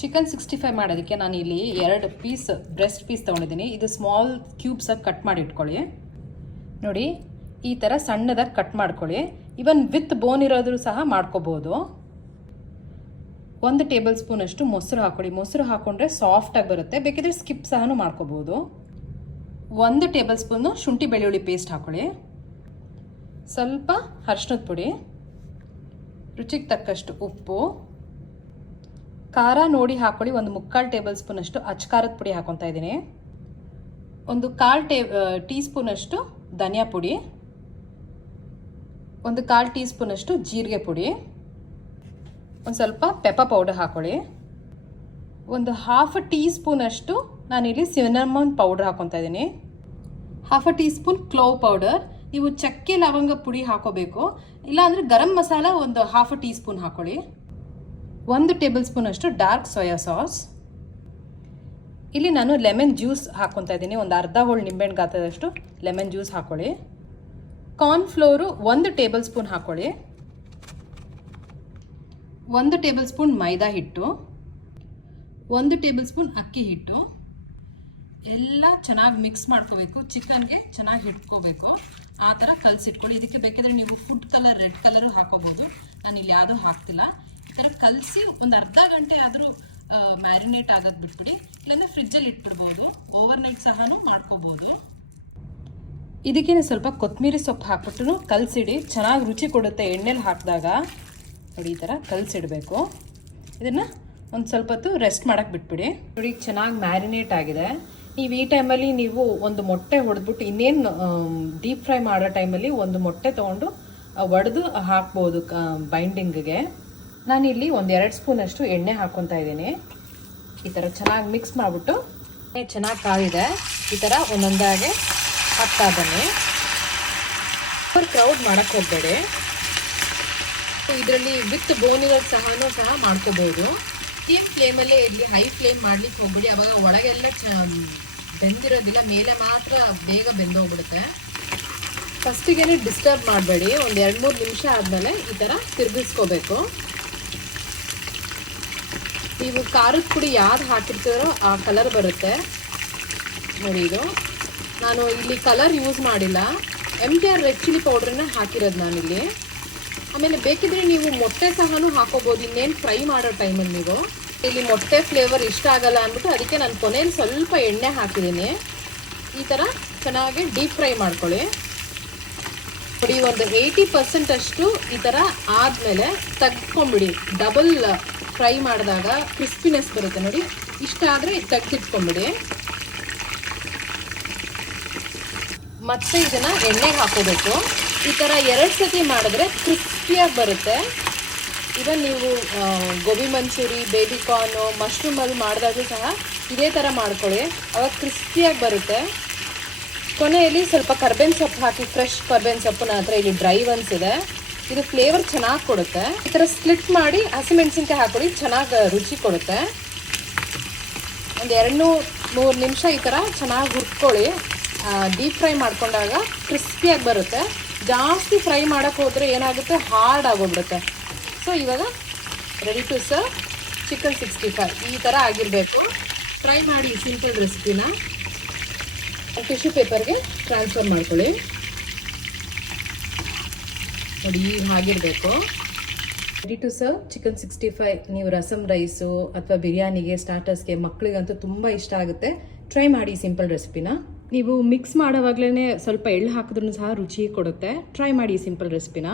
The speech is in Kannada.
ಚಿಕನ್ 65 ಮಾಡೋದಕ್ಕೆ ನಾನು ಇಲ್ಲಿ 2 ಪೀಸ್ ಬ್ರೆಸ್ಟ್ ಪೀಸ್ ತೊಗೊಂಡಿದ್ದೀನಿ. ಇದು ಸ್ಮಾಲ್ ಕ್ಯೂಬ್ಸಾಗಿ ಕಟ್ ಮಾಡಿ ಇಟ್ಕೊಳ್ಳಿ. ನೋಡಿ ಈ ಥರ ಸಣ್ಣದಾಗಿ ಕಟ್ ಮಾಡ್ಕೊಳ್ಳಿ. ಇವನ್ ವಿತ್ ಬೋನ್ ಇರೋದ್ರೂ ಸಹ ಮಾಡ್ಕೋಬೋದು. 1 ಟೇಬಲ್ ಸ್ಪೂನ್ ಅಷ್ಟು ಮೊಸರು ಹಾಕೊಳ್ಳಿ. ಮೊಸರು ಹಾಕೊಂಡ್ರೆ ಸಾಫ್ಟಾಗಿ ಬರುತ್ತೆ. ಬೇಕಿದ್ರೆ ಸ್ಕಿಪ್ ಸಹ ಮಾಡ್ಕೋಬೋದು. 1 ಟೇಬಲ್ ಸ್ಪೂನು ಶುಂಠಿ ಬೆಳ್ಳುಳ್ಳಿ ಪೇಸ್ಟ್ ಹಾಕೊಳ್ಳಿ. ಸ್ವಲ್ಪ ಅರಿಶಿಣದ ಪುಡಿ, ರುಚಿಗೆ ತಕ್ಕಷ್ಟು ಉಪ್ಪು, ಖಾರ ನೋಡಿ ಹಾಕೊಳ್ಳಿ. 1/4 ಟೇಬಲ್ ಸ್ಪೂನ್ ಅಷ್ಟು ಅಚ್ಕಾರದ ಪುಡಿ ಹಾಕೊತಾ ಇದ್ದೀನಿ. 1/4 ಟೀ ಸ್ಪೂನ್ ಅಷ್ಟು ಧನಿಯಾ ಪುಡಿ, 1/4 ಟೀ ಸ್ಪೂನ್ ಅಷ್ಟು ಜೀರಿಗೆ ಪುಡಿ, ಒಂದು ಸ್ವಲ್ಪ ಪೆಪ್ಪರ್ ಪೌಡರ್ ಹಾಕೊಳ್ಳಿ. 1/2 ಟೀ ಸ್ಪೂನ್ ಅಷ್ಟು ನಾನಿಲ್ಲಿ ಸಿನಮನ್ ಪೌಡರ್ ಹಾಕೊತಾ ಇದ್ದೀನಿ. 1/2 ಟೀ ಸ್ಪೂನ್ ಕ್ಲೋವ್ ಪೌಡರ್. ನೀವು ಚಕ್ಕೆ ಲವಂಗ ಪುಡಿ ಹಾಕೋಬೇಕು, ಇಲ್ಲಾಂದರೆ ಗರಂ ಮಸಾಲ 1/2 ಟೀ ಸ್ಪೂನ್ ಹಾಕೊಳ್ಳಿ. 1 ಟೇಬಲ್ ಸ್ಪೂನ್ ಅಷ್ಟು ಡಾರ್ಕ್ ಸೋಯಾ ಸಾಸ್. ಇಲ್ಲಿ ನಾನು ಲೆಮನ್ ಜ್ಯೂಸ್ ಹಾಕ್ಕೊತಾ ಇದ್ದೀನಿ. ಒಂದು ಅರ್ಧ ಹೋಳು ನಿಂಬೆಹಣ್ಣು ಗಾತ್ರದಷ್ಟು ಲೆಮನ್ ಜ್ಯೂಸ್ ಹಾಕೊಳ್ಳಿ. ಕಾರ್ನ್ಫ್ಲೋರು 1 ಟೇಬಲ್ ಸ್ಪೂನ್ ಹಾಕೊಳ್ಳಿ. 1 ಟೇಬಲ್ ಸ್ಪೂನ್ ಮೈದಾ ಹಿಟ್ಟು, 1 ಟೇಬಲ್ ಸ್ಪೂನ್ ಅಕ್ಕಿ ಹಿಟ್ಟು. ಎಲ್ಲ ಚೆನ್ನಾಗಿ ಮಿಕ್ಸ್ ಮಾಡ್ಕೋಬೇಕು. ಚಿಕನ್ಗೆ ಚೆನ್ನಾಗಿ ಹಿಟ್ಕೋಬೇಕು. ಆ ಥರ ಕಲಸಿಟ್ಕೊಳ್ಳಿ. ಇದಕ್ಕೆ ಬೇಕಿದ್ರೆ ನೀವು ಫುಡ್ ಕಲರ್, ರೆಡ್ ಕಲರು ಹಾಕೋಬೋದು. ನಾನಿಲ್ಲಿ ಯಾವುದೂ ಹಾಕ್ತಿಲ್ಲ. ಈ ಥರ ಕಲಸಿ ಒಂದು ಅರ್ಧ ಗಂಟೆ ಆದರೂ ಮ್ಯಾರಿನೇಟ್ ಆಗೋದು ಬಿಟ್ಬಿಡಿ. ಇಲ್ಲಾಂದರೆ ಫ್ರಿಜ್ಜಲ್ಲಿ ಇಟ್ಬಿಡ್ಬೋದು. ಓವರ್ನೈಟ್ ಸಹ ಮಾಡ್ಕೋಬೋದು. ಇದಕ್ಕೇನೆ ಸ್ವಲ್ಪ ಕೊತ್ತಂಬರಿ ಸೊಪ್ಪು ಹಾಕ್ಬಿಟ್ಟು ಕಲಸಿಡಿ. ಚೆನ್ನಾಗಿ ರುಚಿ ಕೊಡುತ್ತೆ ಎಣ್ಣೆಲಿ ಹಾಕಿದಾಗ. ನೋಡಿ ಈ ಥರ ಕಲಸಿಡಬೇಕು. ಇದನ್ನು ಒಂದು ಸ್ವಲ್ಪ ಹೊತ್ತು ರೆಸ್ಟ್ ಮಾಡೋಕ್ಕೆ ಬಿಟ್ಬಿಡಿ. ನೋಡಿ ಚೆನ್ನಾಗಿ ಮ್ಯಾರಿನೇಟ್ ಆಗಿದೆ. ನೀವು ಈ ಟೈಮಲ್ಲಿ ನೀವು ಒಂದು ಮೊಟ್ಟೆ ಹೊಡೆದ್ಬಿಟ್ಟು, ಇನ್ನೇನು ಡೀಪ್ ಫ್ರೈ ಮಾಡೋ ಟೈಮಲ್ಲಿ ಒಂದು ಮೊಟ್ಟೆ ತೊಗೊಂಡು ಒಡೆದು ಹಾಕ್ಬೋದು ಬೈಂಡಿಂಗ್ಗೆ. ನಾನಿಲ್ಲಿ 1-2 ಸ್ಪೂನ್ ಅಷ್ಟು ಎಣ್ಣೆ ಹಾಕ್ಕೊತಾ ಇದ್ದೀನಿ. ಈ ಥರ ಚೆನ್ನಾಗಿ ಮಿಕ್ಸ್ ಮಾಡಿಬಿಟ್ಟು ಚೆನ್ನಾಗಿ ಕಾದಿದೆ. ಈ ಥರ ಒಂದೊಂದಾಗೆ ಹಾಕ್ತಾ ಬನ್ನಿ. ಕ್ರೌಡ್ ಮಾಡೋಕ್ಕೆ ಹೋಗಬೇಡಿ. ಇದರಲ್ಲಿ ವಿತ್ ಬೋನಿರೋದು ಸಹ ಮಾಡ್ಕೋಬೋದು. ಸ್ಟೀಮ್ ಫ್ಲೇಮಲ್ಲೇ ಇರಲಿ, ಹೈ ಫ್ಲೇಮ್ ಮಾಡ್ಲಿಕ್ಕೆ ಹೋಗ್ಬೇಡಿ. ಅವಾಗ ಒಳಗೆಲ್ಲ ಬೆಂದಿರೋದಿಲ್ಲ, ಮೇಲೆ ಮಾತ್ರ ಬೇಗ ಬೆಂದೋಗ್ಬಿಡುತ್ತೆ. ಫಸ್ಟಿಗೆ ಡಿಸ್ಟರ್ಬ್ ಮಾಡಬೇಡಿ. ಒಂದು 2-3 ನಿಮಿಷ ಆದಮೇಲೆ ಈ ಥರ ತಿರುಗಿಸ್ಕೋಬೇಕು. ನೀವು ಖಾರದ ಪುಡಿ ಯಾವ್ದು ಹಾಕಿರ್ತೀರೋ ಆ ಕಲರ್ ಬರುತ್ತೆ. ನೋಡಿ ಇದು ನಾನು ಇಲ್ಲಿ ಕಲರ್ ಯೂಸ್ ಮಾಡಿಲ್ಲ, MTR ರೆಡ್ ಚಿಲ್ಲಿ ಪೌಡ್ರನ್ನ ಹಾಕಿರೋದು ನಾನಿಲ್ಲಿ. ಆಮೇಲೆ ಬೇಕಿದ್ರೆ ನೀವು ಮೊಟ್ಟೆ ಸಹ ಹಾಕೋಬೋದು. ಇನ್ನೇನು ಫ್ರೈ ಮಾಡೋ ಟೈಮಲ್ಲಿ ನೀವು ಇಲ್ಲಿ ಮೊಟ್ಟೆ ಫ್ಲೇವರ್ ಇಷ್ಟ ಆಗಲ್ಲ ಅಂದ್ಬಿಟ್ಟು ಅದಕ್ಕೆ ನಾನು ಕೊನೆಯಲ್ಲಿ ಸ್ವಲ್ಪ ಎಣ್ಣೆ ಹಾಕಿದ್ದೀನಿ. ಈ ಥರ ಚೆನ್ನಾಗಿ ಡೀಪ್ ಫ್ರೈ ಮಾಡ್ಕೊಳ್ಳಿ. ನೋಡಿ ಒಂದು 80% ಅಷ್ಟು ಈ ಥರ ಆದಮೇಲೆ ತೆಗ್ದುಕೊಂಬಿಡಿ. ಡಬಲ್ ಫ್ರೈ ಮಾಡಿದಾಗ ಕ್ರಿಸ್ಪಿನೆಸ್ ಬರುತ್ತೆ. ನೋಡಿ ಇಷ್ಟ ಆದರೆ ತೆಗೆದಿಟ್ಕೊಂಬಿಡಿ. ಮತ್ತೆ ಇದನ್ನು ಎಣ್ಣೆಗೆ ಹಾಕೋಬೇಕು. ಈ ಥರ 2 ಸತಿ ಮಾಡಿದ್ರೆ ಕ್ರಿಸ್ಪಿಯಾಗಿ ಬರುತ್ತೆ. ಇವನ್ ನೀವು ಗೋಬಿ ಮಂಚೂರಿ, ಬೇಬಿ ಕಾರ್ನು, ಮಶ್ರೂಮಲ್ಲಿ ಮಾಡಿದಾಗೂ ಸಹ ಇದೇ ಥರ ಮಾಡ್ಕೊಳ್ಳಿ. ಅವಾಗ ಕ್ರಿಸ್ಪಿಯಾಗಿ ಬರುತ್ತೆ. ಕೊನೆಯಲ್ಲಿ ಸ್ವಲ್ಪ ಕರ್ಬೇವಿನ ಸೊಪ್ಪು ಹಾಕಿ, ಫ್ರೆಶ್ ಕರ್ಬೇವಿನ ಸೊಪ್ಪು ನನ್ನ ಹತ್ರ ಇಲ್ಲಿ ಡ್ರೈ ಒನ್ಸ್ ಇದೆ. ಇದು ಫ್ಲೇವರ್ ಚೆನ್ನಾಗಿ ಕೊಡುತ್ತೆ. ಈ ಥರ ಸ್ಪ್ಲಿಟ್ ಮಾಡಿ ಹಸಿಮೆಣಸಿನ್ಕಾಯಿ ಹಾಕೊಳ್ಳಿ, ಚೆನ್ನಾಗಿ ರುಚಿ ಕೊಡುತ್ತೆ. ಒಂದು 2-3 ನಿಮಿಷ ಈ ಥರ ಚೆನ್ನಾಗಿ ಹುರ್ಕೊಳ್ಳಿ. ಡೀಪ್ ಫ್ರೈ ಮಾಡ್ಕೊಂಡಾಗ ಕ್ರಿಸ್ಪಿಯಾಗಿ ಬರುತ್ತೆ. ಜಾಸ್ತಿ ಫ್ರೈ ಮಾಡೋಕ್ಕೆ ಹೋದರೆ ಏನಾಗುತ್ತೆ, ಹಾರ್ಡ್ ಆಗೋಗ್ಬಿಡುತ್ತೆ. ಸೊ ಇವಾಗ ರೆಡಿ ಟು ಸರ್ವ್ ಚಿಕನ್ 65 ಈ ಥರ ಆಗಿರಬೇಕು. ಟ್ರೈ ಮಾಡಿ ಸಿಂಪಲ್ ರೆಸಿಪಿನ. ಟಿಶ್ಯೂ ಪೇಪರ್ಗೆ ಟ್ರಾನ್ಸ್ಫರ್ ಮಾಡ್ಕೊಳ್ಳಿ. ನೋಡಿ ಹಾಗಿರಬೇಕು. Ready to serve chicken 65. ನೀವು ರಸಮ್ ರೈಸು ಅಥವಾ ಬಿರಿಯಾನಿಗೆ, ಸ್ಟಾರ್ಟರ್ಸ್ಗೆ, ಮಕ್ಕಳಿಗಂತೂ ತುಂಬ ಇಷ್ಟ ಆಗುತ್ತೆ. ಟ್ರೈ ಮಾಡಿ ಸಿಂಪಲ್ ರೆಸಿಪಿನ. ನೀವು ಮಿಕ್ಸ್ ಮಾಡೋವಾಗಲೇ ಸ್ವಲ್ಪ ಎಳ್ಳು ಹಾಕಿದ್ರೂ ಸಹ ರುಚಿ ಕೊಡುತ್ತೆ. ಟ್ರೈ ಮಾಡಿ ಸಿಂಪಲ್ ರೆಸಿಪಿನ.